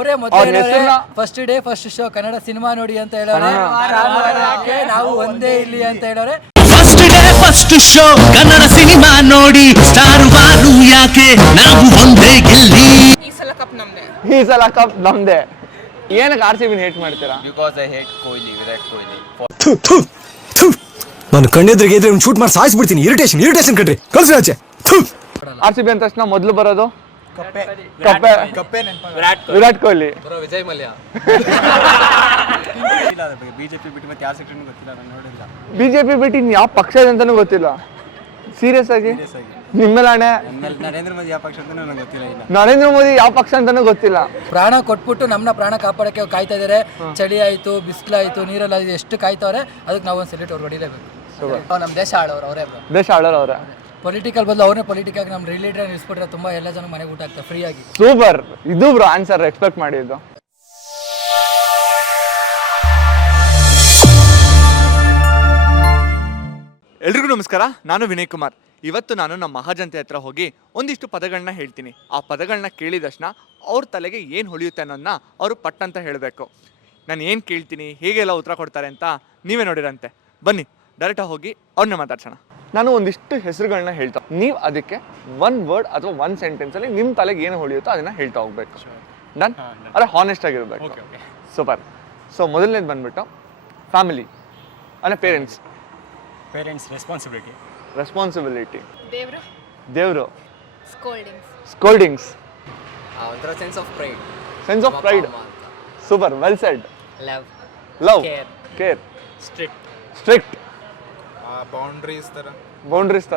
ಅವರೇ ಮೊದಲೇ first day first show Kannada cinema ನೋಡಿ ಅಂತ ಹೇಳೋರೆ. ನಾವು ಒಂದೇ ಇಲ್ಲಿ ಅಂತ ಹೇಳೋರೆ. First day first show Kannada cinema ನೋಡಿ ಸ್ಟಾರ್ ವಾರು ಯಾಕೆ ನಾವು ಒಂದೇ ಗೆಲ್ಲಿ. ಈ ಸಲ ಕಪ್ ನಮ್ದೆ. ಈ ಸಲ ಕಪ್ ನಮ್ದೆ. ಏನಕ್ಕೆ RCB ಹೇಟ್ ಮಾಡ್ತೀರಾ? Because I hate Kohli, Virat Kohli. ನಾನು ಕಣ್ಣೆದ್ರಿಗೆ ಇದ್ರೆ ಶೂಟ್ ಮಾಡಿ ಸಾಯಿಸ್ಬಿಡ್ತೀನಿ. ಇರಿಟೇಷನ್ ಕಣ್ರಿ, ಕಳ್ಸಿ ಆಚೆ. RCB ಅಂದ ತಕ್ಷಣ ಮೊದಲು ಬರೋದು ವಿರಾಟ್ ಕೊಹ್ಲಿ. ವಿಜಯ್ ಮಲ್ಯ. ಬಿಜೆಪಿ ಬಿಟ್ಟು ಇನ್ ಯಾವ ಪಕ್ಷ ಅಂತಾನೂ ಗೊತ್ತಿಲ್ಲ. ಸೀರಿಯಸ್ ಆಗಿ ನಿಮ್ಮೆಲ್ಲ ಹಣೆ. ನರೇಂದ್ರ ಮೋದಿ ಯಾವ ಪಕ್ಷ ಅಂತ ನನಗೆ ಗೊತ್ತಿಲ್ಲ. ನರೇಂದ್ರ ಮೋದಿ ಯಾವ ಪಕ್ಷ ಅಂತಾನೂ ಗೊತ್ತಿಲ್ಲ. ಪ್ರಾಣ ಕೊಟ್ಬಿಟ್ಟು ನಮ್ಮನ್ನ ಪ್ರಾಣ ಕಾಪಾಡಕ್ಕೆ ಕಾಯ್ತಾ ಇದಾರೆ. ಚಳಿ ಆಯ್ತು, ಬಿಸಿಲಾಯ್ತು, ನೀರೆಲ್ಲ ಎಷ್ಟು ಕಾಯ್ತವ್ರೆ. ಅದಕ್ಕೆ ನಾವು ಒಂದು ಸೆಲ್ಯೂಟ್ ಅವ್ರು ಹೊಡಿಲೇಬೇಕು. ನಮ್ಮ ದೇಶ ಆಳೋರು ಅವರೇ, ದೇಶ ಆಳೋರು ಅವರೇ. ಪೊಲಿಟಿಕಲ್ ಬದಲು ಅವ್ರನ್ನೇ ಪೊಲಿಟಿಕಾಗಿ ನಮ್ಮ ರಿಲೇಟೆಡ್ ನಿಲ್ಸ್ಬಿಟ್ರೆ ತುಂಬಾ ಎಲ್ಲ ಜನ ಮನೆಗೆ ಊಟ ಆಗ್ತಾರೆ ಫ್ರೀ ಆಗಿ. ಸೂಪರ್. ಇದು ಬ್ರೋ ಆನ್ಸರ್ ಎಕ್ಸ್ಪೆಕ್ಟ್ ಮಾಡಿದ್ದು. ಎಲ್ರಿಗೂ ನಮಸ್ಕಾರ, ನಾನು ವಿನಯ್ ಕುಮಾರ್. ಇವತ್ತು ನಾನು ನಮ್ಮ ಮಹಾಜನತೆ ಹತ್ರ ಹೋಗಿ ಒಂದಿಷ್ಟು ಪದಗಳನ್ನ ಹೇಳ್ತೀನಿ. ಆ ಪದಗಳನ್ನ ಕೇಳಿದ ತಕ್ಷಣ ಅವ್ರ ತಲೆಗೆ ಏನು ಹೊಳೆಯುತ್ತೆ ಅನ್ನೋದನ್ನ ಅವರು ಪಟ್ಟಂತ ಹೇಳಬೇಕು. ನಾನು ಏನು ಕೇಳ್ತೀನಿ, ಹೇಗೆಲ್ಲ ಉತ್ತರ ಕೊಡ್ತಾರೆ ಅಂತ ನೀವೇ ನೋಡಿರಂತೆ. ಬನ್ನಿ ಡೈರೆಕ್ಟಾಗಿ ಹೋಗಿ ಅವ್ರನ್ನ ಮಾತಾಡ್ಸೋಣ. ನಾನು ಒಂದಿಷ್ಟು ಹೆಸರುಗಳನ್ನ ಹೇಳ್ತಾ, ನೀವು ಅದಕ್ಕೆ ಒನ್ ವರ್ಡ್ ಅಥವಾ ಒನ್ ಸೆಂಟೆನ್ಸಲ್ಲಿ ನಿಮ್ಮ ತಲೆಗೆ ಏನು ಹೊಳೆಯುತ್ತೋ ಅದನ್ನು ಹೇಳ್ತಾ ಹೋಗ್ಬೇಕು. ಡನ್? ಅದೇ ಹಾನೆಸ್ಟ್ ಆಗಿರ್ಬೇಕು. ಸೂಪರ್. ಸೊ ಮೊದಲನೇದು ಬಂದ್ಬಿಟ್ಟು ಫ್ಯಾಮಿಲಿ ಅಂದರೆ ಪೇರೆಂಟ್ಸ್. ರೆಸ್ಪಾನ್ಸಿಬಿಲಿಟಿ. ದೇವರು. ಸ್ಕೋಲ್ಡಿಂಗ್ಸ್. ಒಂಥರ sense of pride. Super, well shed. Love. Care. Strict. Boundaries ತರ ಬೌಂಡ್ರೀಸ್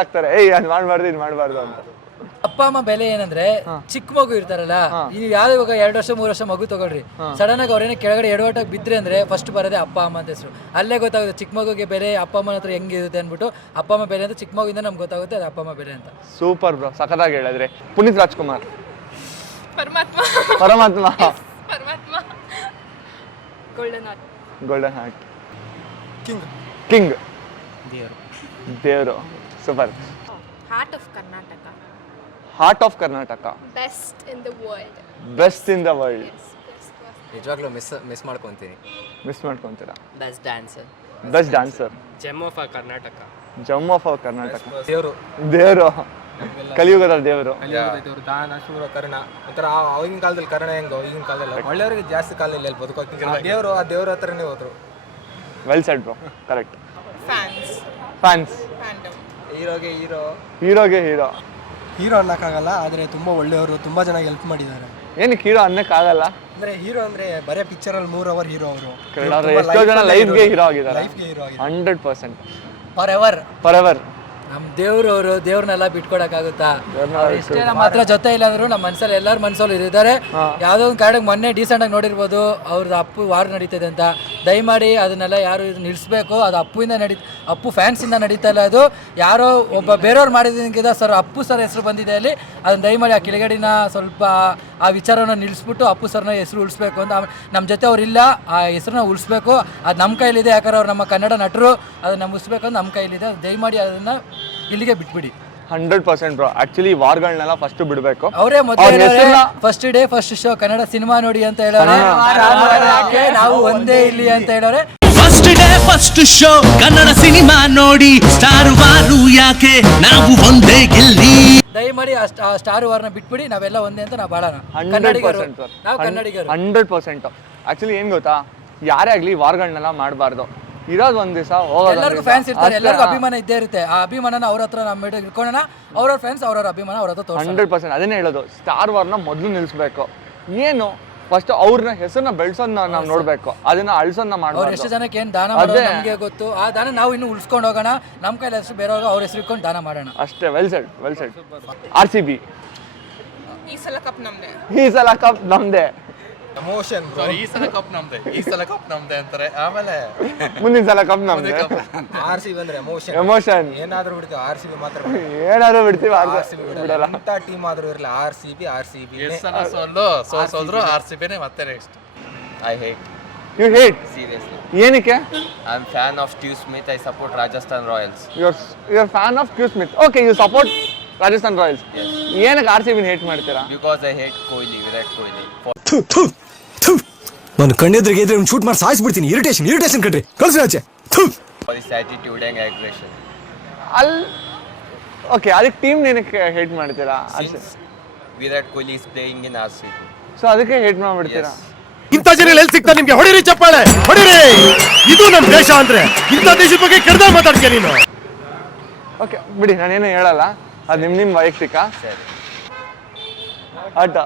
ಹಾಕ್ತಾರೆ. ಅದು ಮಾಡಬಾರ್ದು ಅಂತ. ಅಪ್ಪ ಅಮ್ಮ ಬೆಲೆ ಏನಂದ್ರೆ, ಚಿಕ್ಕ ಮಗು ಇರ್ತಾರಲ್ಲ, ನೀವು ಯಾವ್ದು ಇವಾಗ 2 ವರ್ಷ 3 ವರ್ಷ ಮಗು ತಗೊಳ್ರಿ, ಸಡನ್ ಆಗಿ ಅವ್ರೇನೇ ಕೆಳಗಡೆ ಎಡವಟ್ಟಾಗಿ ಬಿದ್ರೆ ಅಂದ್ರೆ ಫಸ್ಟ್ ಬರೋದೇ ಅಪ್ಪ ಅಮ್ಮ ಅಂತ ಹೆಸರು. ಅಲ್ಲೇ ಗೊತ್ತಾಗುತ್ತೆ ಚಿಕ್ಕ ಮಗುಗೆ ಬೆಲೆ ಅಪ್ಪ ಅಮ್ಮನ ಹತ್ರ ಹೆಂಗಿರುತ್ತೆ ಅಂದ್ಬಿಟ್ಟು. ಅಪ್ಪ ಅಮ್ಮ ಬೆಲೆ ಅಂತ ಚಿಕ್ಕ ಮಗುವಿಂದ ನಮ್ಗೆ ಗೊತ್ತಾಗುತ್ತೆ ಅದು ಅಪ್ಪ ಅಮ್ಮ ಬೆಲೆ ಅಂತ. ಸೂಪರ್ ಬ್ರೋ, ಸಖತ್ತಾಗಿ ಹೇಳಿದ್ರೆ. ಪುನೀತ್ ರಾಜ್ಕುಮಾರ್. ಪರಮಾತ್ಮ. Golden heart. ಕಿಂಗ್. ದೇವರು. Super. Heart of Karnataka. Best in the world. ನಿಜವಾಗ್ಲೂ ಮಿಸ್ ಮಾಡ್ಕೊಂತೀನಿ. ಮಿಸ್ ಮಾಡ್ಕೊಂತೀರಾ? Best dancer. Gem of Karnataka. ದೇವರು. ಕಲಿಯುಗದ ದೇವರು. ದಾನ ಶೂರ ಕರ್ಣ. ಒಂಥರ ಆಗಿನ ಕಾಲದಲ್ಲಿ ಕರ್ಣ ಹೆಂಗೋ ಈಗಿನ ಕಾಲದಲ್ಲಿ ಒಳ್ಳೆಯವರಿಗೆ ಜಾಸ್ತಿ ಕಾಲದಲ್ಲಿ ಎಲ್ಲಿ ಬದುಕೋಗ್ತಿಲ್ಲ. ದೇವರು ಆ ದೇವ್ರ ಹತ್ರನೇ ಹೋದ್ರು. Well said bro, correct. Fans. ಹೀರೋಗೆ ಹೀರೋ ಅನ್ನಕ್ಕಾಗಲ್ಲ, ಆದರೆ ತುಂಬ ಒಳ್ಳೆಯವರು, ತುಂಬ ಜನ ಹೆಲ್ಪ್ ಮಾಡಿದ್ದಾರೆ. ಏನಕ್ಕೆ ಹೀರೋ ಅನ್ನಕ್ಕಾಗಲ್ಲ ಅಂದರೆ ಹೀರೋ ಅಂದರೆ ಬರೀ ಪಿಕ್ಚರಲ್ಲಿ 3 ಅವರ್ ಹೀರೋ ಅವರು. ಎಷ್ಟೋ ಜನ ಲೈಫ್ಗೆ ಹೀರೋ ಆಗಿದ್ದಾರೆ. 100%. For ever. ನಮ್ ದೇವ್ರವರು, ದೇವ್ರನ್ನೆಲ್ಲ ಬಿಟ್ಕೊಡಕ್ಕಾಗುತ್ತಾ? ಎಷ್ಟೇ ನಮ್ಮ ಹತ್ರ ಜೊತೆ ಇಲ್ಲ ಅಂದ್ರು ನಮ್ಮ ಮನ್ಸಲ್ಲಿ ಎಲ್ಲಾರ ಮನ್ಸಲ್ಲಿ ಇದ್ದಾರೆ. ಯಾವ್ದೋ ಒಂದು ಕಾರಣಕ್ಕೆ ಮೊನ್ನೆ ಡೀಸೆಂಟ್ ಆಗಿ ನೋಡಿರ್ಬೋದು, ಅವ್ರದ್ದು ಅಪ್ಪು ವಾರ್ ನಡೀತದೆ ಅಂತ. ದಯಮಾಡಿ ಅದನ್ನೆಲ್ಲ ಯಾರು ನಿಲ್ಲಿಸ್ಬೇಕು. ಅದು ಅಪ್ಪು ಫ್ಯಾನ್ಸ್ ಇಂದ ನಡೀತಾ ಇಲ್ಲ. ಅದು ಯಾರೋ ಒಬ್ಬ ಬೇರೆಯವ್ರು ಮಾಡಿದ್ದಕ್ಕಿಂತ ಸರ್ ಅಪ್ಪು ಸರ್ ಹೆಸರು ಬಂದಿದೆ ಅಲ್ಲಿ. ಅದನ್ನ ದಯಮಾಡಿ ಆ ಕೆಳಗಡಿನ ಸ್ವಲ್ಪ ಆ ವಿಚಾರವನ್ನು ನಿಲ್ಲಿಸ್ಬಿಟ್ಟು ಅಪ್ಪು ಸರ್ನ ಹೆಸರು ಉಳಿಸ್ಬೇಕು ಅಂತ. ನಮ್ಮ ಜೊತೆ ಅವ್ರಿಲ್ಲ, ಆ ಹೆಸರನ್ನ ಉಳಿಸ್ಬೇಕು. ಅದು ನಮ್ಮ ಕೈಲಿದೆ, ಯಾಕಂದ್ರೆ ಅವ್ರು ನಮ್ಮ ಕನ್ನಡ ನಟರು. ಅದನ್ನ ನಮ್ಮ ಉಳಿಸ್ಬೇಕಂತ ನಮ್ಮ ಕೈಲಿದೆ. ದಯಮಾಡಿ ಅದನ್ನ ಇಲ್ಲಿಗೆ ಬಿಟ್ಬಿಡಿ. 100% ಬ್ರೋ. ಆಕ್ಚುಲಿ ವಾರ್ಗಳನ್ನೆಲ್ಲ ಫಸ್ಟ್ ಬಿಡಬೇಕು. ಅವರೇ ಮೊದಲೇ first day first show Kannada cinema ನೋಡಿ ಅಂತ ಹೇಳೋರೆ. ನಾವು ಒಂದೇ ಇಲ್ಲಿ ಅಂತ ಹೇಳೋರೆ. First day first show Kannada cinema ನೋಡಿ ಸ್ಟಾರ್ ವಾರು ಯಾಕೆ ನಾವು ಒಂದೇ ಗೆಲ್ಲಿ. ದಯಮಾಡಿ ಆ ಸ್ಟಾರ್ ವಾರ್ನ ಬಿಟ್ಬಿಡಿ. ನಾವೆಲ್ಲ ಒಂದೇ ಅಂತ ನಾವು ಬಾಳೋಣ. ಕನ್ನಡಿಗರು, ನಾವು ಕನ್ನಡಿಗರು. 100%. ಆಕ್ಚುಲಿ ಏನ್ ಗೊತ್ತಾ, ಯಾರೇ ಆಗ್ಲಿ ವಾರ್ಗಳನ್ನೆಲ್ಲ ಮಾಡಬಾರ್ದು. ಇರೋದು ಒಂದ್ ದಿವಸ ಹೋಗೋದು. ಎಲ್ಲರಿಗೂ ಫ್ಯಾನ್ಸ್ ಇರ್ತಾರೆ, ಎಲ್ಲರಿಗೂ ಅಭಿಮಾನ ಇದ್ದೇ ಇರುತ್ತೆ. ಆ ಅಭಿಮಾನನ ಅವ್ರ ಹತ್ರ ನಮ್ಮ ಇಟ್ಕೊಳ್ಳೋಣ. ಅವ್ರವ್ರ ಫ್ಯಾನ್ಸ್ ಅವ್ರವ್ರ ಅಭಿಮಾನ ಅವ್ರ ಹತ್ರ ತೋರಿಸೋಣ. 100%. ಅದನ್ನೇ ಹೇಳೋದು, ಸ್ಟಾರ್ ವಾರ್ನ ಮೊದಲು ನಿಲ್ಲಿಸ್ಬೇಕು. ಏನು ಫಸ್ಟ್ ಅವ್ರನ್ನ ಹೆಸರನ್ನ ಬೆಳೆಸೋದನ್ನ ನಾವು ನೋಡ್ಬೇಕು, ಅದನ್ನ ಅಳ್ಸೋದನ್ನ ಮಾಡ್ಬೇಕು. ಅವ್ರು ಎಷ್ಟು ಜನಕ್ಕೆ ಏನ್ ದಾನ ಮಾಡೋದು ನಮಗೆ ಗೊತ್ತು. ಆ ದಾನ ನಾವು ಇನ್ನು ಉಳಿಸ್ಕೊಂಡು ಹೋಗೋಣ. ನಮ್ಮ ಕೈಲಿ ಹೆಸರು ಬೇರೆಯವ್ರಿಗೆ ಅವ್ರ ಹೆಸರು ಇಟ್ಕೊಂಡು ದಾನ ಮಾಡೋಣ ಅಷ್ಟೇ. Well shed. RCB. ಈ ಸಲ ಕಪ್ ನಮ್ದೆ. ಎಮೋಷನ್. ಈ ಸಲ ಕಪ್ ನಮ್ದೆ ಅಂತಾರೆ. ಆಮೇಲೆ ಮುಂದಿನ ಸಲ ಕಪ್ ನಮ್ದೆ. RCB ಅಂದ್ರೆ ಎಮೋಷನ್. ಏನಾದ್ರೂ ಬಿಡ್ತೀವಿ, RCB ಮಾತ್ರ ಬಿಡ್ತೀವಿ. ಬಿಡಲ್ಲ. ಎಂತ ಟೀಮ್ ಆದ್ರೂ ಇರಲ್ಲ, RCB. ಸೋಲ್ದ್ರು RCBನೇ ಮತ್ತೆ next. I hate. You hate? Seriously. ಏನಕ್ಕೆ? I'm fan of Steve Smith. I support Rajasthan Royals. You're fan of Steve Smith. Okay, you support Rajasthan Royals. Yes. ಏನಕ್ಕೆ ಆರ್ ಸಿ ಬಿನ ಹೇಟ್ ಮಾಡ್ತೀರಾ? Because I hate Kohli, Virat Kohli. ನಾನು ಕಣ್ಣೆದ್ರಿಗೆ ಇದ್ರೆ shoot ಮಾಡಿ ಸಾಯಿಸ್ಬಿಡ್ತೀನಿ. Irritation ಕಣ್ರಿ, ಕಳ್ಸಿ ಆಚೆ. For his attitude and aggression. Okay, ಅದಕ್ಕೆ team ಏನಕ್ಕೆ ಹೇಟ್ ಮಾಡ್ತೀರಾ? Since Virat Kohli is playing in RCB. So ಅದಕ್ಕೆ ಹೇಟ್ ಮಾಡ್ಬಿಡ್ತೀರಾ? ಇಂಥ ಜನ ಎಲ್ಲಿ ಸಿಗ್ತಾ ನಿಮ್ಗೆ? ಹೊಡಿರಿ ಚಪ್ಪಾಳೆ, ಹೊಡಿರಿ. ಇದು ನಮ್ಮ ದೇಶ ಅಂದ್ರೆ ಇಂಥ ದೇಶದ ಬಗ್ಗೆ ಕೆಡ್ದ ಮಾತಾಡ್ತೀಯ ನೀನು. ಓಕೆ ಬಿಡಿ, ನಾನೇನು ಹೇಳಲ್ಲ, ಅದು ನಿಮ್ಮ ವೈಯಕ್ತಿಕ. ಸರಿ. ಆಟ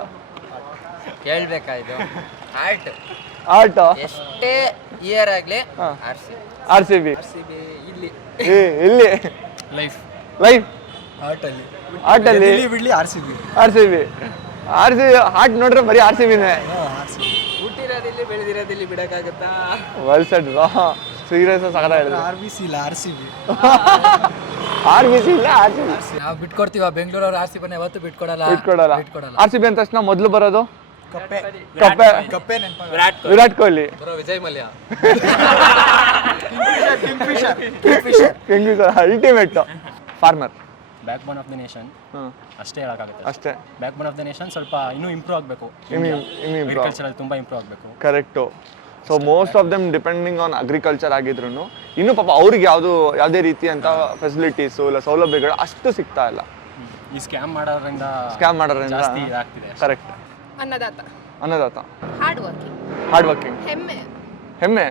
ಹೇಳ್ಬೇಕಾಯ್ತು ಆಟ ಎಷ್ಟೇ ಇಯರ್ ಆಗ್ಲಿ ಆರ್ ಸಿ ಬಿ ಇಲ್ಲಿ ಇಲ್ಲಿ ಲೈಫ್ ಆಟಲ್ಲಿ ಬಿಡ್ಲಿ ಆರ್ ಸಿ ಬಿ. ಆಟ ನೋಡ್ರೆ ಬರೀ ಆರ್ ಸಿ ಬಿನೇ. ಹುಟ್ಟಿರೋದಿಲ್ಲಿ ಬೆಳೆದಿರೋದಿಲ್ಲಿ ಬಿಡಕ್ಕಾಗತ್ತಾ? ವಲ್ಸಡ್ ಸೀರಿಯಸ್ ಸಗದ ಹೇಳಿದ್ರು. ಆರ್ ಬಿ ಸಿ ಇಲ್ಲ R C B. R B C ಇಲ್ಲ ಆರ್ ಸಿ ಬಿ ನಾವು ಬಿಟ್ಕೊಡ್ತೀವ. ಬೆಂಗಳೂರವ್ರು ಆರ್ ಸಿ ಬಿನ ಯಾವತ್ತೂ ಬಿಟ್ಕೊಡಲ್ಲ. ಆರ್ ಸಿ ಬಿ ಅಂದ ತಕ್ಷಣ ಮೊದಲು ಬರೋದು ಕಪ್ಪೆ ಕಪ್ಪೆ Virat Kohli, Vijay Mallya, ultimate farmer. Back bone of the nation ಅಷ್ಟೇ ಹೇಳೋಕ್ಕಾಗುತ್ತೆ. ಅಷ್ಟೇ. Back bone of the nation ಸ್ವಲ್ಪ ಇನ್ನೂ ಇಂಪ್ರೂವ್ ಆಗಬೇಕು. ಅಗ್ರಿಕಲ್ಚರ್ ತುಂಬ ಇಂಪ್ರೂವ್ ಆಗಬೇಕು. Correct. So most of them depending on agriculture ಆಗಿದ್ರು ಇನ್ನು ಪಾಪ ಅವ್ರಿಗೆ ಯಾವುದೇ ರೀತಿ ಅಂತ ಫೆಸಿಲಿಟೀಸು ಇಲ್ಲ ಸೌಲಭ್ಯಗಳು ಅಷ್ಟು ಸಿಗ್ತಾ ಇಲ್ಲ. ಈ ಸ್ಕ್ಯಾಮ್ ಮಾಡೋದ್ರಿಂದ ಜಾಸ್ತಿ ಇದಾಗ್ತಿದೆ. ಕರೆಕ್ಟ್. ಅನ್ನದಾತ ಹಾರ್ಡ್ ವರ್ಕಿಂಗ್ ಹೆಮ್ಮೆ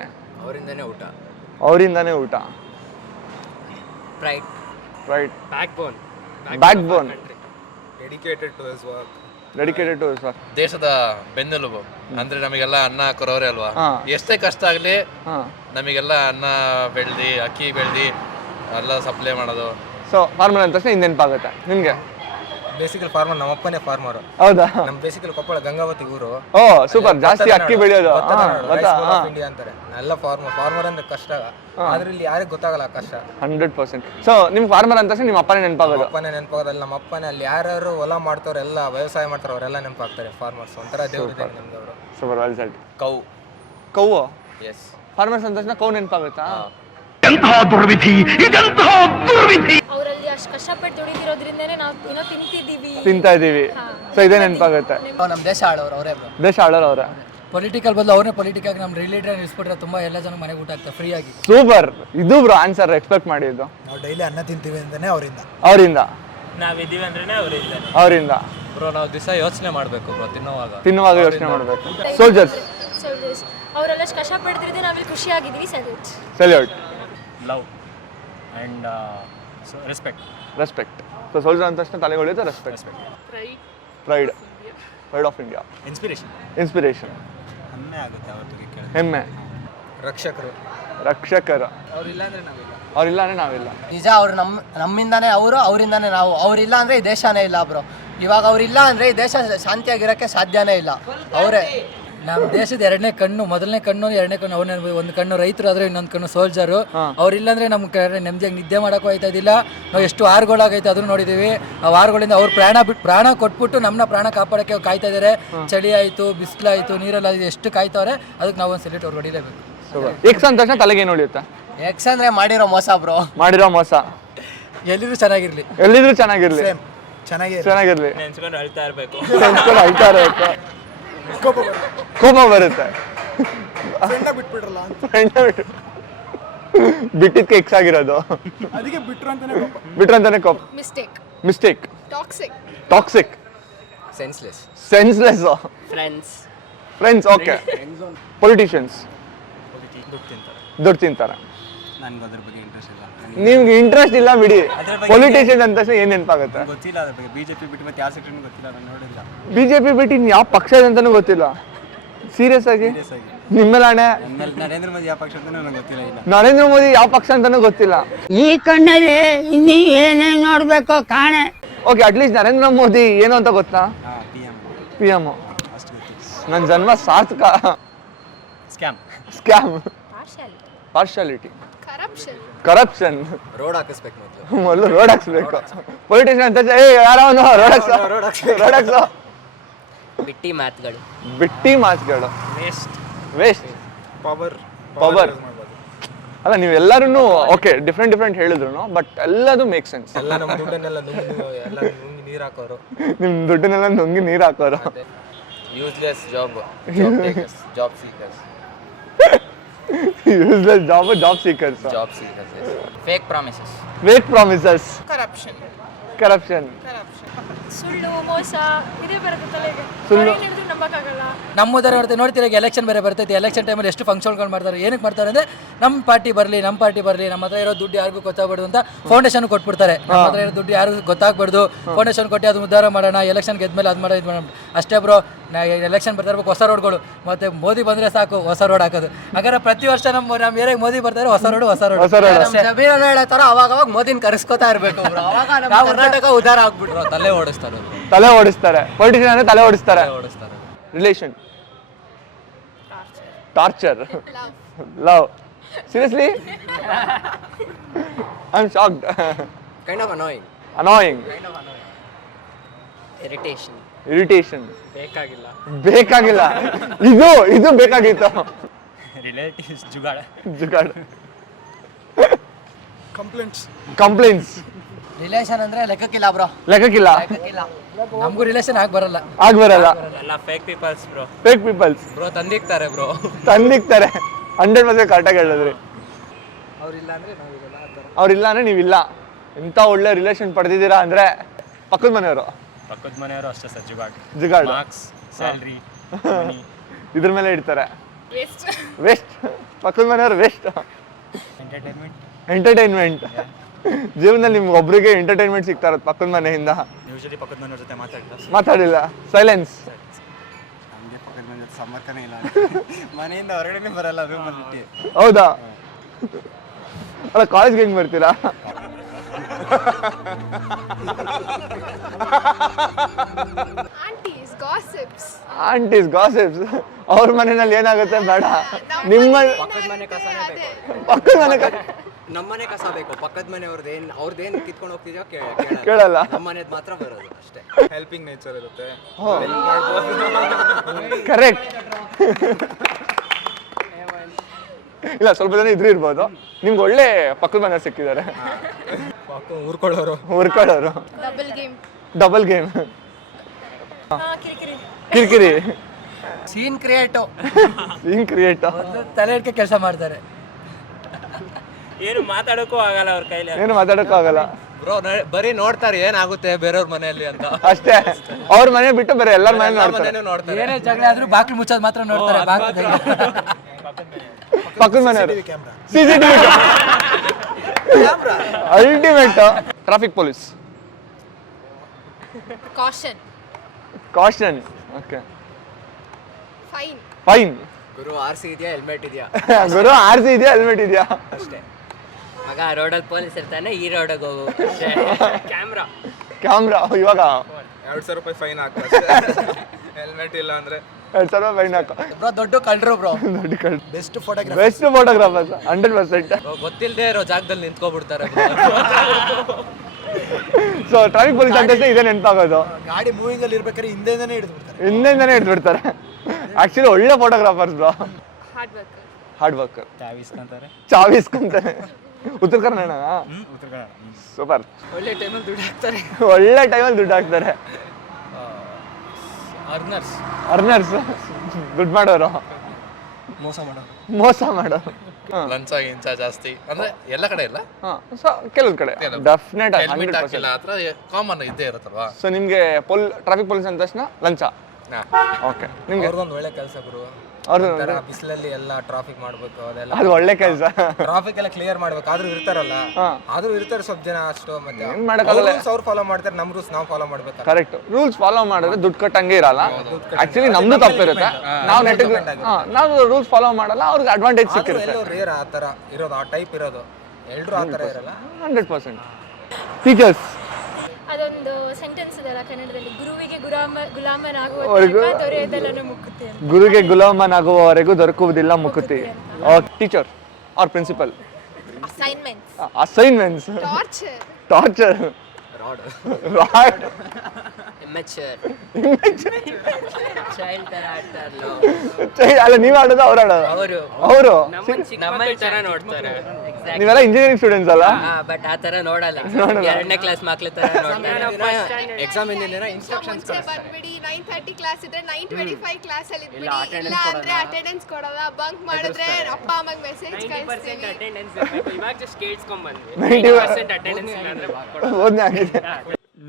ಅವರಿಂದಾನೇ ಊಟ right backbone dedicated to his work. ದೇಶದ ಬೆನ್ನೆಲುಬು ಅಂದ್ರೆ ನಮಗೆಲ್ಲ ಅನ್ನ ಹಾಕೋರವ್ರೆ ಅಲ್ವಾ. ಎಷ್ಟೇ ಕಷ್ಟ ಆಗ್ಲಿ ನಮಗೆಲ್ಲ ಅನ್ನ ಬೆಳ್ದಿ ಅಕ್ಕಿ ಬೆಳ್ದಿ ಎಲ್ಲ ಸಪ್ಲೈ ಮಾಡೋದು. ಸೊ ಫಾರ್ಮರ್ ಅಂತ ತಕ್ಷಣ ನೆನಪಾಗುತ್ತೆ ನಿಮ್ಗೆ? ಬೇಸಿಕಲ್ ಫಾರ್ಮರ್, ನಮ್ಮ ಅಪ್ಪನೇ ಫಾರ್ಮರ್. ಹೌದಾ? ನಮ್ಮ ಬೇಸಿಕಲ್ ಕೊಪ್ಪಳ ಗಂಗಾವತಿ ಊರು. ಓ ಸೂಪರ್. ಜಾಸ್ತಿ ಅಕ್ಕಿ ಬೆಳೆಯೋದು ಇಂಡಿಯಾ ಅಂತಾರೆ. ಎಲ್ಲ ಫಾರ್ಮರ್ ಅಂದ್ರೆ ಕಷ್ಟ, ಆದ್ರೆ ಇಲ್ಲಿ ಯಾರಿಗೂ ಗೊತ್ತಾಗಲ್ಲ ಕಷ್ಟ. 100%. ಸೊ ನಿಮ್ ಫಾರ್ಮರ್ ಅಂತ ತಕ್ಷಣ ನಿಮ್ಮ ಅಪ್ಪನೇ ನೆನಪಾಗೋದು? ಅಪ್ಪನೇ ನೆನಪಾಗೋದಲ್ಲ, ನಮ್ಮ ಅಪ್ಪನೇ. ಅಲ್ಲಿ ಯಾರು ಹೊಲ ಮಾಡ್ತಾವ್ರೆ, ಎಲ್ಲ ವ್ಯವಸಾಯ ಮಾಡ್ತಾರೆ, ಅವರೆಲ್ಲ ನೆನಪಾಗ್ತಾರೆ. ಫಾರ್ಮರ್ಸ್ ಒಂಥರ ದೇವ್ರ ನಮ್ಗೆ ಅವರು. Super, well said. Cows. Farmers ಅಂದ ತಕ್ಷಣ ಕೌ ನೆನಪಾಗುತ್ತಾ? ಅವರಲ್ಲಿ ಅಷ್ಟು ಕಷ್ಟಪಟ್ಟು ದುಡಿದಿರೋದ್ರಿಂದನೇ ನಾವು ಏನೋ ತಿಂತಾ ಇದೀವಿ. ಸೊ ಇದೇ ನೆನಪಾಗುತ್ತೆ. ನಮ್ಮ ದೇಶ ಆಳೋರು ಅವರೇ. ದೇಶ ಆಳೋರು ಅವರೇ. ಪೊಲಿಟಿಕಲ್ ಬದಲು ಅವ್ರನ್ನೇ ಪೊಲಿಟಿಕಾಗಿ ನಮ್ಮ ರಿಲೇಟೆಡ್ ನಿಲ್ಸ್ಬಿಟ್ರೆ ತುಂಬಾ ಎಲ್ಲ ಜನ ಮನೆಗೆ ಊಟ ಆಗ್ತದೆ ಫ್ರೀಯಾಗಿ. ಸೂಪರ್. ಇದು ಬ್ರೋ ಆನ್ಸರ್ ಎಕ್ಸ್ಪೆಕ್ಟ್ ಮಾಡಿದ್ದು. ನಾವು ಡೈಲಿ ಅನ್ನ ತಿಂತೀವಿ ಅಂತಾನೆ ಅವರಿಂದ ನಾವಿದ್ದೀವಿ ಅಂದ್ರೆ ಅವರಿಂದ ಬ್ರೋ ನಾವು ದಿವಸ ಯೋಚನೆ ಮಾಡಬೇಕು ಬ್ರೋ, ತಿನ್ನುವಾಗ ಯೋಚನೆ ಮಾಡಬೇಕು. ಸೋಲ್ಜರ್ಸ್ ಅವರೆಲ್ಲ ಕಷ್ಟಪಡ್ತಿದ್ರೆ ನಾವಿಲ್ಲಿ ಖುಷಿಯಾಗಿದ್ದೀವಿ. Salute. Love and respect. So soldier ಅಂತ ತಕ್ಷಣ ತಲೆಗೆ ಹೊಳೆಯುತ್ತೆ respect. Pride of India. Inspiration. ಹೆಮ್ಮೆ. ರಕ್ಷಕರು. ಅವ್ರಿಲ್ಲ ಅಂದ್ರೆ ನಾವಿಲ್ಲ. ನಿಜ. ಅವ್ರು ನಮ್ಮಿಂದಾನೇ ಅವರಿಂದಾನೇ ನಾವು. ಅವರಿಲ್ಲ ಅಂದ್ರೆ ಈ ದೇಶನೇ ಇಲ್ಲ ಬ್ರೋ. ಇವಾಗ ಅವ್ರಿಲ್ಲ ಅಂದ್ರೆ ಈ ದೇಶ ಶಾಂತಿಯಾಗಿರೋಕ್ಕೆ ಸಾಧ್ಯನೇ ಇಲ್ಲ. ಅವರೇ ನಮ್ಮ ದೇಶದ ಎರಡನೇ ಕಣ್ಣು. ಮೊದಲನೇ ಕಣ್ಣು, ಎರಡನೇ ಕಣ್ಣು ಅವ್ರನ್ನ. ಒಂದು ಕಣ್ಣು ರೈತರು ಆದ್ರೆ ಇನ್ನೊಂದು ಕಣ್ಣು ಸೋಲ್ಜರು. ಅವ್ರಿಲ್ಲ ಅಂದ್ರೆ ನಮ್ಗೆ ನೆಮ್ಮದಿಯಾಗಿ ನಿದ್ದೆ ಮಾಡೋಕ್ಕೂ ಆಯ್ತಾ ಇದ್ದಿಲ್ಲ. ನಾವು ಎಷ್ಟು ವಾರಗಳಾಗೈತೆ ಅದನ್ನು ನೋಡಿದ್ದೀವಿ. ಆ ವಾರಗಳಿಂದ ಅವ್ರು ಪ್ರಾಣ ಕೊಟ್ಬಿಟ್ಟು ನಮ್ಮನ್ನ ಪ್ರಾಣ ಕಾಪಾಡೋಕ್ಕೆ ಕಾಯ್ತಾ ಇದ್ದಾರೆ. ಚಳಿ ಆಯಿತು, ಬಿಸಿಲಾಯಿತು, ನೀರೆಲ್ಲ ಎಷ್ಟು ಕಾಯ್ತವ್ರೆ. ಅದಕ್ಕೆ ನಾವು ಒಂದು ಸೆಲ್ಯೂಟ್ ಅವ್ರು ಹೊಡಿಲೇಬೇಕು. ಎಕ್ಸ್ ಅಂದ ತಕ್ಷಣ ತಲೆಗೆ ಏನು ಹೊಳೆಯುತ್ತೆ? ಎಕ್ಸ್ ಅಂದ್ರೆ ಮಾಡಿರೋ ಮೋಸ ಬ್ರೋ. ಮಾಡಿರೋ ಮೋಸ. ಎಲ್ಲಿದ್ರು ಚೆನ್ನಾಗಿರ್ಲಿ. ನೆನ್ಸ್ಕೊಂಡು ಅಳ್ತಾ ಇರಬೇಕು. ಕೋಪ ಬರುತ್ತೆ. ಬಿಟ್ಟಿದ್ಕೆ ಎಕ್ಸ್ ಆಗಿರೋದು. ಬಿಟ್ರು ಅಂತಾನೆ ಕೋಪ. Mistake. Toxic. Senseless. Friends. Okay. Politicians ದುಡ್ಡು ತಿಂತಾರೆ. ನನಗೆ ಅದ್ರ ಬಗ್ಗೆ ಇಂಟ್ರೆಸ್ಟ್ ಇಲ್ಲ. ನಿಮ್ಗೆ ಇಂಟ್ರೆಸ್ಟ್ ಇಲ್ಲ ಬಿಡಿ. ಪೊಲಿಟಿಷಿಯನ್ ಅಂತ ಏನ್ ನೆನಪಾಗುತ್ತೆ? ಗೊತ್ತಿಲ್ಲ ಅದ್ರ ಬಗ್ಗೆ. ಬಿಜೆಪಿ ಬಿಟ್ಟು ಮತ್ತೆ ಯಾವ ಸೆಕ್ಟರ್ ಗೊತ್ತಿಲ್ಲ, ನಾನು ನೋಡಿಲ್ಲ. ಬಿಜೆಪಿ ಬಿಟ್ಟು ಇನ್ ಯಾವ ಪಕ್ಷ ಇದೆ ಅಂತಾನೂ ಗೊತ್ತಿಲ್ಲ. ಸೀರಿಯಸ್ ಆಗಿ ನಿಮ್ಮೆಲ್ಲ ಹಣೆ. ನರೇಂದ್ರ ಮೋದಿ ಯಾವ ಪಕ್ಷ ಅಂತ ನನಗೆ ಗೊತ್ತಿಲ್ಲ. ನರೇಂದ್ರ ಮೋದಿ ಯಾವ ಪಕ್ಷ ಅಂತಾನೂ ಗೊತ್ತಿಲ್ಲ. ಈ ಕಣ್ಣಲ್ಲಿ ಇನ್ನೀ ಏನೇನ್ ನೋಡ್ಬೇಕೋ ಕಾಣೆ. ಓಕೆ, ಅಟ್ಲೀಸ್ಟ್ ನರೇಂದ್ರ ಮೋದಿ ಏನು ಅಂತ ಗೊತ್ತಾ? PM. ನನ್ನ ಜನ್ಮ ಸಾರ್ಥಕ. ಸ್ಕ್ಯಾಮ್. ಪಾರ್ಶಾಲಿಟಿ. ಕರಪ್ಷನ್. ರೋಡ್ ಹಾಕಿಸ್ಬೇಕು ಮೊದಲು ರೋಡ್ ಹಾಕ್ಸ್ಬೇಕು. ಪೊಲಿಟಿಷಿಯನ್ ಅಂತ ಯಾರವನು ರೋಡ್ ಹಾಕ್ಸೋ. ಬಿಟ್ಟಿ ಮಾತುಗಳು. ವೇಸ್ಟ್. ಪವರ್. ಅಲ್ಲ, ನೀವೆಲ್ಲರೂ ಓಕೆ ಡಿಫ್ರೆಂಟ್ ಹೇಳಿದ್ರು, ಬಟ್ ಎಲ್ಲದು ಮೇಕ್ ಸೆನ್ಸ್. ಎಲ್ಲ ನಮ್ಮ ದುಡ್ಡನ್ನೆಲ್ಲ ನುಂಗಿ ನೀರು ಹಾಕೋರು. ನಿಮ್ ದುಡ್ಡನ್ನೆಲ್ಲ ನುಂಗಿ ನೀರು ಹಾಕೋರು. Useless job job seekers useless job seekers. Fake promises. Fake promises. Corruption. Corruption. ಸುಳ್ಳು ಮೋಸ ಇದೇ ಬರುತ್ತೆ ತಲೆಗೆ. ಸುಳ್ಳು. ಹೇಳಿದ್ರು ನಂಬಕ್ಕಾಗಲ್ಲ. ನಮ್ಮದರ ನೋಡ್ತೀರ, ಈಗ ಎಲೆಕ್ಷನ್ ಬೇರೆ ಬರ್ತೈತಿ. ಎಲೆಕ್ಷನ್ ಟೈಮಲ್ಲಿ ಎಷ್ಟು ಫಂಕ್ಷನ್ಗಳು ಮಾಡ್ತಾರೆ. ಏನಕ್ಕೆ ಮಾಡ್ತಾರೆ ಅಂದರೆ ನಮ್ಮ ಪಾರ್ಟಿ ಬರಲಿ ನಮ್ಮ ಹತ್ರ ಇರೋ ದುಡ್ಡು ಯಾರಿಗೂ ಗೊತ್ತಾಗ್ಬಾರ್ದು ಅಂತ ಫೌಂಡೇಶನ್ ಕೊಟ್ಬಿಡ್ತಾರೆ. ನಮ್ಮ ಹತ್ರ ಇರೋ ದುಡ್ಡು ಯಾರಿಗೂ ಗೊತ್ತಾಗ್ಬಾರ್ದು, ಫೌಂಡೇಶನ್ ಕೊಟ್ಟು ಅದು ಉದ್ಧಾರ ಮಾಡೋಣ, ಎಲೆಕ್ಷನ್ ಗೆದ್ಮೇಲೆ ಅದು ಮಾಡೋದು ಇದು ಮಾಡೋಣ ಅಷ್ಟೇ ಬ್ರೋ. ಎಲೆಕ್ಷನ್ ಬರ್ತಾ ಇರ್ಬೇಕು ಹೊಸ ರೋಡ್ಗಳು, ಮತ್ತು ಮೋದಿ ಬಂದರೆ ಸಾಕು ಹೊಸ ರೋಡ್ ಹಾಕೋದು. ಹಾಗಾದ್ರೆ ಪ್ರತಿ ವರ್ಷ ನಮ್ಮ ಏರಿಯಾಗೆ ಮೋದಿ ಬರ್ತಾರೆ, ಹೊಸ ರೋಡ್ ಹೇಳ್ತಾರೋ ಅವಾಗ ಮೋದಿನ ಕರೆಸ್ಕೊತಾ ಇರಬೇಕು. ಅವಾಗ ನಮ್ಮ ಕರ್ನಾಟಕ ಉದ್ಧಾರ ಆಗ್ಬಿಟ್ರು. ತಲೆ ಓಡಿಸ್ತಾರೆ. ಪೊಲಿಟಿಷಿಯನ್ ಅಂದ್ರೆ ತಲೆ ಓಡಿಸ್ತಾರೆ. Relation. Torture. Love. Seriously? I'm shocked. Kind of annoying. Irritation. ಬೇಕಾಗಿಲ್ಲ. ಇದು ಬೇಕಾಗಿತ್ತು. ರಿಲೇಟಿವ್ಸ್ ಜುಗಾಡ. ಕಂಪ್ಲೇಂಟ್ಸ್. ರಿಲೇಷನ್ ಅಂದ್ರೆ ಲೆಕ್ಕಕ್ಕಿಲ್ಲ ಬ್ರೋ. ನಮಗೂ ರಿಲೇಷನ್ ಆಗಿ ಬರಲ್ಲ. ಎಲ್ಲ fake peoples bro. Fake peoples bro ತಂದಿಕ್ತಾರೆ 100% ಕರೆಕ್ಟಾಗಿ ಹೇಳಿದ್ರಿ. ಅವ್ರಿಲ್ಲ ಅಂದ್ರೆ ನೀವಿಲ್ಲ. ಇಂಥ ಒಳ್ಳೆ ರಿಲೇಷನ್ ಪಡೆದಿದ್ದೀರಾ ಅಂದ್ರೆ ಪಕ್ಕದ ಮನೆಯವರು ಅಷ್ಟೇ ಸರ್. ಜುಗಾಡ್. ಮಾರ್ಕ್ಸ್, ಸ್ಯಾಲ್ರಿ, ಇದ್ರ ಮೇಲೆ ಇಡ್ತಾರೆ. ವೆಸ್ಟ್. ಪಕ್ಕದ ಮನೆಯವರು ವೆಸ್ಟ್. ಎಂಟರ್ಟೈನ್ಮೆಂಟ್. ಜೀವನದಲ್ಲಿ ನಿಮ್ಗೆ ಒಬ್ರಿಗೆ ಎಂಟರ್ಟೈನ್ಮೆಂಟ್ ಸಿಗ್ತಾ ಇರೋದು ಪಕ್ಕದ ಮನೆಯಿಂದ. ಯೂಶಲಿ ಪಕ್ಕದ ಮನೆಯವ್ರ ಜೊತೆ ಮಾತಾಡಿಲ್ಲ. ಸೈಲೆನ್ಸ್. ನಮಗೆ ಪಕ್ಕದ ಮನೆ ಸಂಪರ್ಕನೇ ಇಲ್ಲ. ಮನೆಯಿಂದ ಹೊರಗಡೆನೇ ಬರಲ್ಲ ರೂಮಲ್ಲಿ. ಹೌದಾ? ಅಲ್ಲ ಕಾಲೇಜ್ಗೆ ಹೆಂಗ್ ಬರ್ತೀರಾ? Aunties gossips. ಅವ್ರ ಮನೆಯಲ್ಲಿ ಏನಾಗುತ್ತೆ ಬೇಡ. ನಿಮ್ಮ ಪಕ್ಕದ ಮನೆ ನಮ್ಮನೆ ಕಸ ಬೇಕು. ಪಕ್ಕದ ಮನೆ ಅವ್ರದ್ದೇನು ಕಿತ್ಕೊಂಡು ಹೋಗ್ತಿದ್ಯೋ ಕೇಳಲ್ಲ. ನಮ್ಮನೆದ್ ಮಾತ್ರ ಬರೋದು ಅಷ್ಟೇ. ಹೆಲ್ಪಿಂಗ್ ನೇಚರ್ ಇರುತ್ತೆ. ಕರೆಕ್ಟ್. ಇಲ್ಲ ಸ್ವಲ್ಪ ಜನ ಇದ್ರು ಇರ್ಬೋದು. ನಿಮ್ಗೆ ಒಳ್ಳೆ ಪಕ್ಕದ ಮನೆ ಸಿಕ್ಕಿದ್ದಾರೆ. ಊರ್ಕೊಳ್ಳೋರು. Double game. ಕಿರಿಕಿರಿ. ಸೀನ್ ಕ್ರಿಯೇಟೋ. ತಲೆ ಇಟ್ಕೆ ಕೆಲಸ ಮಾಡ್ತಾರೆ. ಏನು ಮಾತಾಡೋಕ್ಕೂ ಆಗಲ್ಲ. ಬ್ರೋ ಬರೀ ನೋಡ್ತಾರೆ ಏನಾಗುತ್ತೆ ಬೇರೆಯವ್ರ ಮನೆಯಲ್ಲಿ ಅಂತ ಅಷ್ಟೇ. ಅವ್ರ ಮನೆ ಬಿಟ್ಟು ಬೇರೆ ಎಲ್ಲರ ಮನೆ ನೋಡ್ತಾರೆ. ಏನೇ ಜಗಳ ಆದ್ರೂ ಬಾಕ್ಲು ಮುಚ್ಚೋದು ಮಾತ್ರ ನೋಡ್ತಾರೆ. ಪಕ್ಕದ ಮನೆಯವರು. CCTV ultimate. Traffic police. Caution. Okay. Fine. ಗುರು RC ಇದೆಯಾ ಹೆಲ್ಮೆಟ್ ಇದೆಯಾ? ಗುರು RC ಇದೆಯಾ ಹೆಲ್ಮೆಟ್ ಇದೆಯಾ ಅಷ್ಟೇ. ಮಗ ರೋಡಲ್ಲಿ ಪೊಲೀಸ್ ಇರ್ತಾನೆ, ಈ ರೋಡಿಗೆ ಹೋಗು. ಕ್ಯಾಮ್ರಾ. ಇವಾಗ 2000 ರೂಪಾಯಿ ಫೈನ್ ಹಾಕೋ. ಹೆಲ್ಮೆಟ್ ಇಲ್ಲ ಅಂದ್ರೆ 2000 ರೂಪಾಯಿ ಫೈನ್ ಹಾಕೋ. ದೊಡ್ಡ ಕಳ್ರು ಬ್ರೋ. Best photographer. 100%. ಗೊತ್ತಿಲ್ಲದೆ ಇರೋ ಜಾಗದಲ್ಲಿ ನಿಂತ್ಕೊಬಿಡ್ತಾರೆ. ಸೊ ಟ್ರಾಫಿಕ್ ಪೊಲೀಸ್ ಅಂತ ಇದೇ ನೆನಪಾಗೋದು. ಗಾಡಿ ಮೂವಿಂಗ್ ಅಲ್ಲಿ ಇರ್ಬೇಕಾದ್ರೆ ಹಿಂದೆಂದಾನೆ ಹಿಡಿದು ಬಿಡ್ತಾರೆ. ಆಕ್ಚುಲಿ ಒಳ್ಳೆ ಫೋಟೋಗ್ರಾಫರ್ಸ್ ಬ್ರೋ. Hard worker. ಚಾವಿಸ್ಕೊಂತಾರೆ. ಉತ್ತರ ಕನ್ನಡ. ಸೂಪರ್. ಒಳ್ಳೆ ಟೈಮಲ್ಲಿ ದುಡ್ಡು ಹಾಕ್ತಾರೆ. ಅರ್ನರ್ಸ್. ದುಡ್ಡು ಮಾಡೋರು. ಮೋಸ ಮಾಡೋರು. ಲಂಚ ಗಿಂಚ ಜಾಸ್ತಿ ಅಂದ್ರೆ ಎಲ್ಲ ಕಡೆ ಇಲ್ಲ. ಕೆಲವು ಕಡೆ ಡೆಫಿನೆಟ್ ಹೆಲ್ಮೆಟ್ ಹಾಕಿಲ್ಲ ಹತ್ರ ಕಾಮನ್ ಇದ್ದೇ ಇರುತ್ತಲ್ವಾ. ಸೊ ನಿಮ್ಗೆ ಟ್ರಾಫಿಕ್ ಪೊಲೀಸ್ ಅಂದ ತಕ್ಷಣ ಲಂಚ. ಓಕೆ. ನಿಮ್ಗೆ ಅವ್ರದೊಂದು ಒಳ್ಳೆ ಕೆಲಸ ಗುರು. ಅವ್ರದ್ದು ಬಿಸಿಲಲ್ಲಿ ಎಲ್ಲ ಟ್ರಾಫಿಕ್ ಮಾಡ್ಬೇಕು. ಅದೆಲ್ಲ ಅದು ಒಳ್ಳೆ ಕೆಲಸ. ಟ್ರಾಫಿಕ್ ಎಲ್ಲ ಕ್ಲಿಯರ್ ಮಾಡ್ಬೇಕು. ಆದ್ರೂ ಇರ್ತಾರೆ ಸ್ವಲ್ಪ ಜನ ಅಷ್ಟು. ಮತ್ತೆ ಏನ್ ಮಾಡಕ್ಕಾಗಲ್ಲ. ಅವ್ರು ಫಾಲೋ ಮಾಡ್ತಾರೆ, ನಮ್ ರೂಲ್ಸ್ ನಾವು ಫಾಲೋ ಮಾಡ್ಬೇಕು. ಕರೆಕ್ಟ್. ರೂಲ್ಸ್ ಫಾಲೋ ಮಾಡಿದ್ರೆ ದುಡ್ಡು ಕಟ್ಟಂಗೆ ಇರಲ್ಲ. ಆಕ್ಚುಲಿ ನಮ್ದು ತಪ್ಪಿರುತ್ತೆ. ನಾವು ರೂಲ್ಸ್ ಫಾಲೋ ಮಾಡಲ್ಲ, ಅವ್ರಿಗೆ ಅಡ್ವಾಂಟೇಜ್ ಸಿಕ್ಕಿರುತ್ತೆ. ರೇರ್ ಆ ತರ ಇರೋದು, ಆ ಟೈಪ್ ಇರೋದು. ಎಲ್ರು ಆ ತರ ಇರಲ್ಲ. 100%. ಟೀಚರ್ಸ್. ಅದೊಂದು ಸೆಂಟೆನ್ಸ್ ಇದೆಲ್ಲ ಕನ್ನಡದಲ್ಲಿ, ಗುರುವಿಗೆ ಗುಲಾಮನಾಗುವವರೆಗೂ ದೊರಕುವುದಿಲ್ಲ ಮುಕುತಿ. Teacher or principal. Assignments. Torture. Rod. ಅಲ್ಲ, ನೀವ್ ಆಡೋದು ಅವ್ರು ಆಡೋದು. ಅವರು ನಮ್ಮಲ್ಲಿ ಚೆನ್ನಾಗಿ ನೋಡ್ತಾರೆ. ನೀವೆಲ್ಲ ಇಂಜಿನಿಯರಿಂಗ್ ಸ್ಟೂಡೆಂಟ್ಸ್ ಅಲ್ಲ? ಬಟ್ ಆ ತರ ನೋಡಲ್ಲ. 2ನೇ ಕ್ಲಾಸ್ ಮಕ್ಳ ತರ ಎಕ್ಸಾಮ್ ಇಂದಿನ ಇನ್ಸ್ಟ್ರಕ್ಷನ್ಸ್ ಬಂದ್ಬಿಡಿ 9:30 ಕ್ಲಾಸ್ ಇದ್ರೆ 9:25 ಕ್ಲಾಸ್ ಅಲ್ಲಿ ಇದ್ಬಿಡಿ. ಇಲ್ಲ ಅಂದ್ರೆ ಅಟೆಂಡೆನ್ಸ್ ಕೊಡಲ್ಲ. ಬಂಕ್ ಮಾಡಿದ್ರೆ ಅಪ್ಪ ಅಮ್ಮಂಗೆ ಮೆಸೇಜ್ ಕಳಿಸ್ತೀವಿ. ಅಟೆಂಡೆನ್ಸ್ ಇವಾಗ ಜಸ್ಟ್ ಕೇಳ್ಸ್ಕೊಂಡ್ ಬಂದ್ವಿ. 90% ಅಟೆಂಡೆನ್ಸ್ ಇಲ್ಲ ಅಂದ್ರೆ ಓದ್ನೆ ಆಗಿದೆ.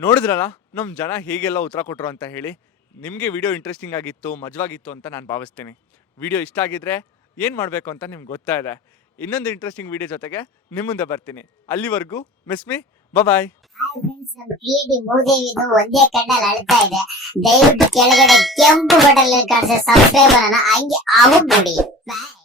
ನೋಡಿದ್ರಲ್ಲ ನಮ್ಮ ಜನ ಹೇಗೆಲ್ಲ ಉತ್ತರ ಕೊಟ್ಟರು ಅಂತ ಹೇಳಿ. ನಿಮಗೆ ವಿಡಿಯೋ ಇಂಟ್ರೆಸ್ಟಿಂಗ್ ಆಗಿತ್ತು, ಮಜವಾಗಿತ್ತು ಅಂತ ನಾನು ಭಾವಿಸ್ತೀನಿ. ವಿಡಿಯೋ ಇಷ್ಟ ಆಗಿದ್ರೆ ಏನು ಮಾಡಬೇಕು ಅಂತ ನಿಮ್ಗೆ ಗೊತ್ತಾ ಇದೆ. ಇನ್ನೊಂದು ಇಂಟ್ರೆಸ್ಟಿಂಗ್ ವಿಡಿಯೋ ಜೊತೆಗೆ ನಿಮ್ಮ ಮುಂದೆ ಬರ್ತೀನಿ. ಅಲ್ಲಿವರೆಗೂ ಮಿಸ್ ಮೀ, ಬಾಯ್. ಕ್ರಿಯೇಟಿವ್ ಮೂದೇವಿದು ಒಂದೇ ಕಣ್ಣಲ್ಲಿ ಅಳ್ತಾ ಇದೆ. ದಯವಿಟ್ಟು ಕೆಳಗಡೆ ಕೆಂಪು ಬಟನ್ ಕಾಣಿಸೋ ಸಬ್ಸ್ಕ್ರೈಬ್ ಅನ್ನ ಹಂಗೆ ಆಗ್ಬಿಡಿ. ಬಾಯ್.